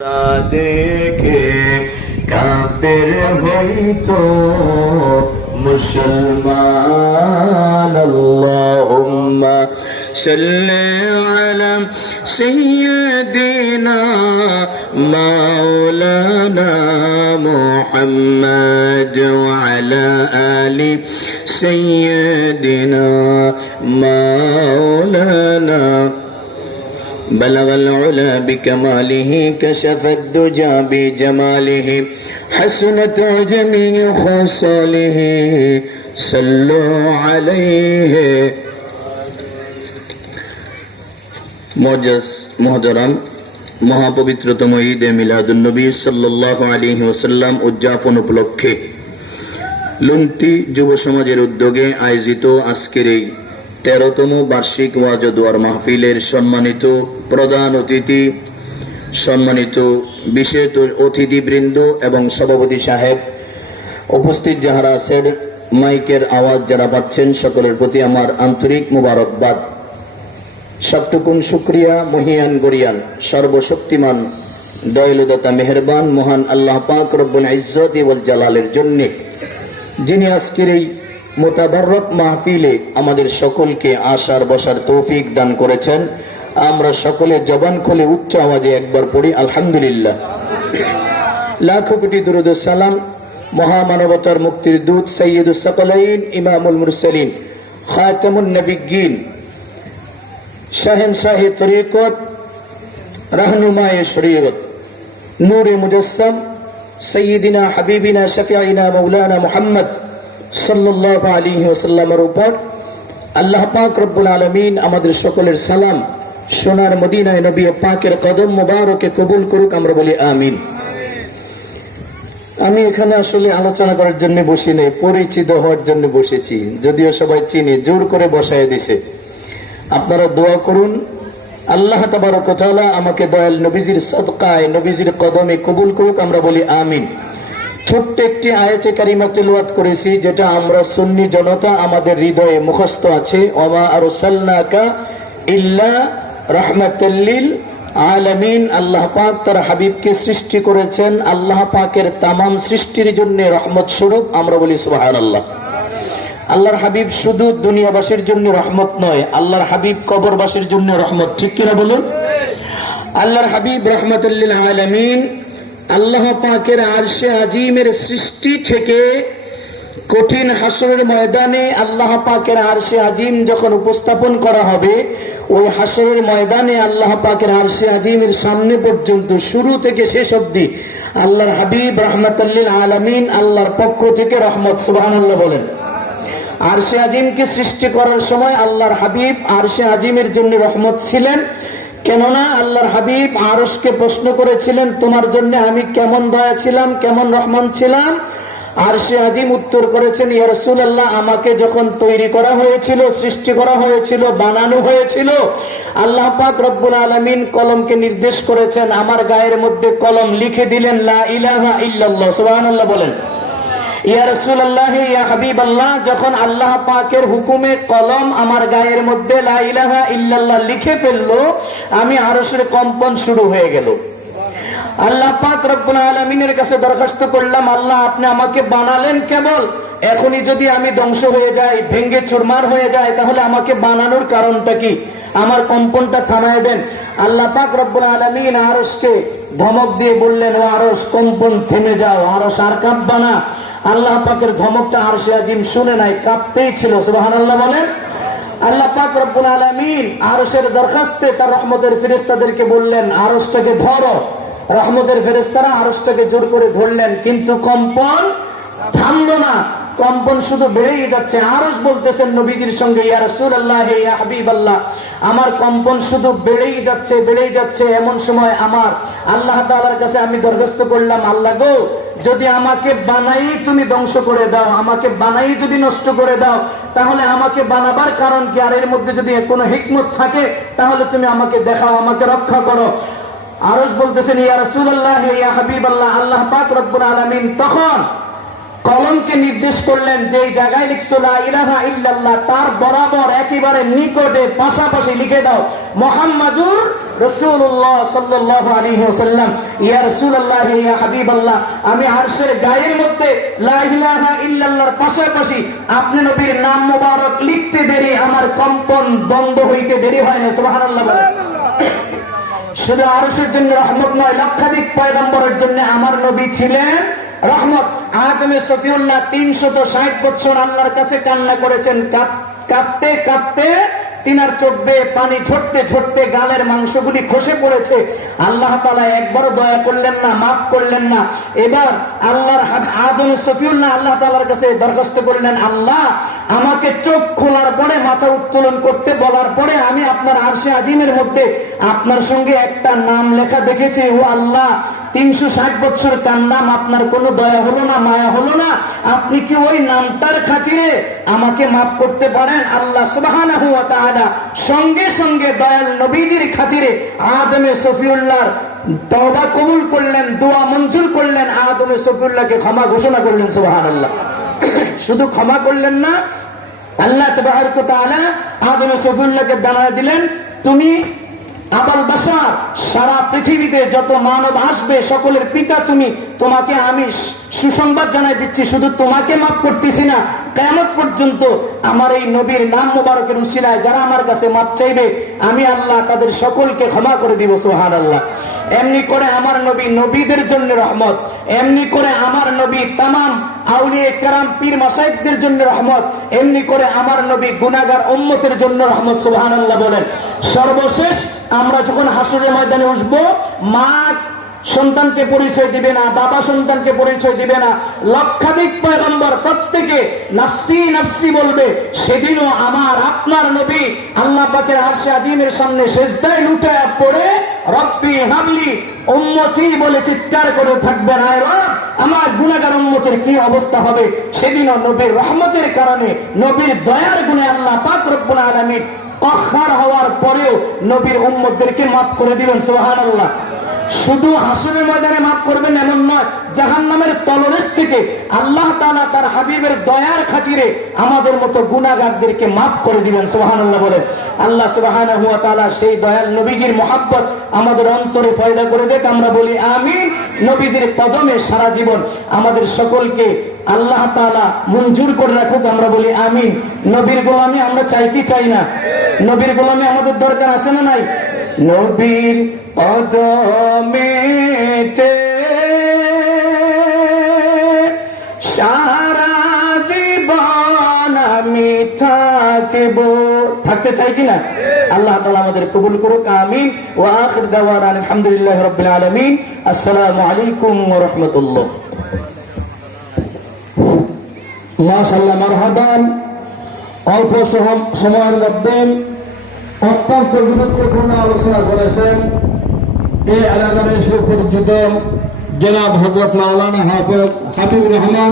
দেখে কাফের হইতো মুসলমান। আল্লাহুম্মা সাল্লি আলা সাইয়্যিদিনা মাওলানা মুহাম্মদ ওয়া আলা আলি সাইয়্যিদিনা মাওলানা। بلغ العلا بكماله كشف الدجى بجماله حسنت جميع خصاله صلوا عليه। মুআজ্জাজ মুহতারাম, মহাপবিত্রতম ঈদে মিলাদুন নবী সাল্লাল্লাহু আলাইহি ওয়াসাল্লাম উদযাপন উপলক্ষে লুন্টি যুব সমাজের উদ্যোগে আয়োজিত আজকের এই 13তম বার্ষিক ওয়াজ ও দোয়ার মাহফিলের সম্মানিত প্রধান অতিথি, সম্মানিত বিশেষ অতিথিবৃন্দ এবং সভাপতি সাহেব, উপস্থিত যাহারা আছেন, মাইকের আওয়াজ যারা পাচ্ছেন, সকলের প্রতি আমার আন্তরিক মুবারকবাদ। সবটুকুন শুকরিয়া মহিয়ান গরিয়ান সর্বশক্তিমান দয়ালুদাতা মেহেরবান মহান আল্লাহ পাক রব্বুল ইজ্জত ওয়াল জালালের জন্য, যিনি আজকের এই মোতাবাররক মাহফিলে আমাদের সকলকে আসার বসার তৌফিক দান করেছেন। আমরা সকলে জবান খুলে উচ্চ আওয়াজে একবার পড়ি আলহামদুলিল্লাহ। লাখো কোটি দুরূদ ও সালাম মহামানবতার মুক্তির দূত সাইয়্যিদুস সাকালাইন ইমামুল মুরসালিন খাতামুন নবিয়্যিন শাহেনশাহে তরিকত রাহনুমায়ে শরীয়ত নূরে মুজাসসাম সাইয়্যিদিনা হাবিবিনা শাফিঈনা মাওলানা মুহাম্মদ সাল্লাল্লাহু আলাইহি ওয়াসাল্লামের উপর আল্লাহ পাক রব্বুল আলামিন আমাদের সকলের সালাম সোনার মদিনায় নবী পাকের কদম মোবারকে কবুল করুক। আমরা বলি আমিন। আমি এখানে আসলে আলোচনা করার জন্য বসি নাই, পরিচিত হওয়ার জন্য বসেছি, যদিও সবাই চিনি, জোর করে বসায় দিছে। আপনারা দোয়া করুন আল্লাহ তাবারক ওয়া তাআলা আমাকে দয়াল নবীজির সদকায় নবীজির কদমে কবুল করুক। আমরা বলি আমিন। ছোট্ট একটি আয়াতে কারিমা তেলাওয়াত করেছি, যেটা আমরা সুন্নি জনতা আমাদের হৃদয়ে মুখস্থ আছে। ওয়া আরসালনাকা ইল্লা রাহমাতাল লিল আলামিন। আল্লাহ পাক তার হাবিবকে সৃষ্টি করেছেন আল্লাহ পাকের তামাম সৃষ্টির জন্য রহমত স্বরূপ। আমরা বলি সুবহানাল্লাহ। আল্লাহর হাবিব শুধু দুনিয়াবাসীর জন্য রহমত নয়, আল্লাহর হাবিব কবরবাসীর জন্য রহমত। ঠিক কিনা বলুন? আল্লাহর হাবিব রাহমাতুল লিল আলামিন। আল্লাহ পাকের আরশে আজিমের সৃষ্টি থেকে কঠিন হাসরের ময়দানে আল্লাহ পাকের আরশে আজিম যখন উপস্থাপন করা হবে, ওই হাসরের ময়দানে আল্লাহ পাকের আরশে আজিমের সামনে পর্যন্ত শুরু থেকে শেষ অবধি আল্লাহর হাবিব রাহমাতুল লিল আলামিন আল্লাহর পক্ষ থেকে রহমত। সুবহানাল্লাহ বলেন। আরশে আজিমকে সৃষ্টি করার সময় আল্লাহর হাবিব আরশে আজিমের জন্য রহমত ছিলেন। কেননা আল্লাহর হাবিব আরশকে প্রশ্ন করেছিলেন, তোমার জন্য আমি কেমন দয়া ছিলাম, কেমন রহমান ছিলাম? আরশে আজিম উত্তর করেছেন, ইয়া রাসূলুল্লাহ, আমাকে যখন তৈরি করা হয়েছিল, সৃষ্টি করা হয়েছিল, বানানো হয়েছিল, আল্লাহ পাক রব্বুল আলামিন কলমকে নির্দেশ করেছেন, আমার গায়ের মধ্যে কলম লিখে দিলেন লা ইলাহা ইল্লাল্লাহ। সুবহানাল্লাহ বলেন। ইয়া রাসূলুল্লাহ, ইয়া হাবিবাল্লাহ, যখন আল্লাহ পাকের হুকুমে কলম আমার গায়ের মধ্যে লা ইলাহা ইল্লাল্লাহ লিখে ফেললো, আমি আরশের কম্পন শুরু হয়ে গেল। আল্লাহ পাক রব্বুল আলামিনের কাছে দরখাস্ত করলাম, আল্লাহ আপনি আমাকে বানালেন কেবল, এখনই যদি আমি ধ্বংস হয়ে যাই, ভেঙ্গে চুরমার হয়ে যায়, তাহলে আমাকে বানানোর কারণটা কি? আমার কম্পনটা থামায় দেন। আল্লাহ পাক রব্বুল আলামিন আরশকে ধমক দিয়ে বললেন, ও আরশ কম্পন থেমে যাও, আরশ আর কাঁপবা না। আল্লাহ পাকের ধমকটা আরশে আজিম শুনে নাই, কাঁপতেই ছিল। সুবহানাল্লাহ বলেন। আল্লাহ পাক রব্বুল আলামিন আরশের দরখাস্তে তার রহমতের ফেরেশতাদেরকে বললেন, আরশটাকে ধরো। রহমতের ফেরেশতারা আরশটাকে জোর করে ধরলেন, কিন্তু কম্পন থামলো না, কম্পন শুধু বেড়েই যাচ্ছে। আরশ বলতেছেন নবীজির সঙ্গে, ইয়া রাসূলুল্লাহ, ইয়া হাবিবাল্লাহ, আমার কম্পন শুধু বেড়েই যাচ্ছে, বেড়েই যাচ্ছে। এমন সময় আমার আল্লাহ তাআলার কাছে আমি দরখাস্ত করলাম, আল্লাহ গো, যদি আমাকে বানাই তুমি ধ্বংস করে দাও, আমাকে বানাই যদি নষ্ট করে দাও, তাহলে আমাকে বানাবার কারণ কি? আর এর মধ্যে যদি কোনো হিকমত থাকে, তাহলে তুমি আমাকে দেখাও, আমাকে রক্ষা করো। আরশ বলতেছেন, ইয়া রাসূলুল্লাহ, ইয়া হাবিবাল্লাহ, আল্লাহ পাক রব্বুল আলামিন তখন কলমকে নির্দেশ করলেন যে এই জায়গায় লিখছো লা ইলাহা ইল্লাল্লাহ, তার বরাবর একেবারে নিকটে পাশাপাশি লিখে দাও মুহাম্মাদুর রাসূলুল্লাহ সাল্লাল্লাহু আলাইহি ওয়াসাল্লাম, ইয়া রাসূলুল্লাহ ইয়া হাবিবাল্লাহ, আমি আরশের গায়ের মধ্যে লা ইলাহা ইল্লাল্লাহর পাশাপাশি আপনি নবীর নাম মোবারক লিখতে দেরি আমার কম্পন বন্ধ হইতে দেরি হয় না। সুবহানাল্লাহ বলেন। শুধু আরশের জন্য রহমত নয়, লক্ষাধিক পয়গম্বরের জন্য আমার নবী ছিলেন রহমত। আদম সফিউল্লাহ 360 বছর আল্লাহর কাছে কান্না করেছেন, কাঁদতে কাঁদতে তিনার চোখ বেয়ে পানি ঝরতে ঝরতে গালের মাংসগুলি খসে পড়েছে। আল্লাহ তাআলা একবারও দয়া করলেন না, মাফ করলেন না। এবার আল্লাহর আদম সফিউল্লাহ আল্লাহ তাআলার কাছে দরখাস্ত করলেন, আল্লাহ আমাকে চোখ খোলার পরে মাথা উত্তোলন করতে বলার পরে আমি আপনার আরশে আজিমের মধ্যে আপনার সঙ্গে একটা নাম লেখা দেখেছি। ও আল্লাহ, 360 বছর কান্নাম, আপনার কোনো দয়া হলো না, মায়া হলো না, আপনি কি ওই নামটার খাতিরে আমাকে মাফ করতে পারেন? আল্লাহ সুবহানাহু ওয়া তাআলা সঙ্গে সঙ্গে দয়াল নবীজির খাতিরে আদমে সফিউল্লাহর তওবা কবুল করলেন, দোয়া মঞ্জুর করলেন, আদমে সফিউল্লাহকে ক্ষমা ঘোষণা করলেন। সুবহানাল্লাহ। শুধু ক্ষমা করলেন না, আল্লাহ তাবারক ওয়া তাআলা আদমে সফিউল্লাহকে জানায় দিলেন, তুমি আবুল বাশার, সারা পৃথিবীতে যত মানব আসবে সকলের পিতা তুমি, তোমাকে আমি সুসংবাদ জানাই দিচ্ছি, শুধু তোমাকে মাফ করতেছি না, কিয়ামত পর্যন্ত আমার এই নবীর নাম মোবারকের উসিলায় যারা আমার কাছে মাফ চাইবে আমি আল্লাহ তাদের সকলকে ক্ষমা করে দিব। সুবহানাল্লাহ। এমনি করে আমার নবী নবীদের জন্য রহমত, এমনি করে আমার নবী তামাম আউলিয়া কেরাম পীর মাশায়েখদের জন্য রহমত, এমনি করে আমার নবী গুনাহগার উম্মতের জন্য রহমত। সুবহানাল্লাহ বলেন। সর্বশেষ আমরা যখন হাসরের ময়দানে উঠবো, মা সন্তানকে পরিচয় দিবে না, বাবা সন্তানকে পরিচয় দিবে না, লক্ষাধিক পয়গম্বর প্রত্যেকে নাফসি নাফসি বলবে। সেদিনও আমার আপনার নবী আল্লাহ পাকের আরশে আজিমের সামনে সিজদায় লুটায়া পড়ে রব্বি হাবলি উম্মতি বলে চিৎকার করে থাকবেন, আয় রব আমার গুনাহগার উম্মতের কি অবস্থা হবে। সেদিনও নবীর রহমতের কারণে, নবীর দয়ার গুণে আল্লাহ পাক রব্বুল আলামিন কহ্হার হওয়ার পরেও নবীর উম্মতদেরকে মাফ করে দিবেন। সুবহানাল্লাহ। শুধু হাসরের ময়দানে মাফ করবেন এমন নয়, জাহান্নামের তলদেশ থেকে আল্লাহ তাআলা তার হাবিবের দয়ার খাতিরে আমাদের মতো গুনাহগারদেরকে মাফ করে দিবেন। সুবহানাল্লাহ বলেন। আল্লাহ সুবহানাহু ওয়া তাআলা সেই দয়াল নবীজির মহব্বত আমাদের অন্তরে পয়দা করে দেখ, আমরা বলি আমিন। নবীজির কদমে সারা জীবন আমাদের সকলকে আল্লাহ তাআলা মঞ্জুর করে রাখুক, আমরা বলি আমিন। নবীর গোলামি আমরা চাই কি চাই না? নবীর গোলামি আমাদের দরকার আছে না নাই? নবীর কদমেতে সারা জীবন আমি থাকতে চাই কিনা? আল্লাহ তাআলা আমাদের কবুল করুক, আমিন। ওয়া আখির দাওয়ানা আলহামদুলিল্লাহি রাব্বিল আলামিন। আসসালামু আলাইকুম ওয়া রাহমাতুল্লাহ। মাশাআল্লাহ, মারহাবান। অল্প সময়ের মধ্যে অত্যন্ত গুরুত্বপূর্ণ আলোচনা করেছেন এই এলাকার সুপরিচিত জনাব হযরত মাওলানা হাফেজ হাবিবুর রহমান।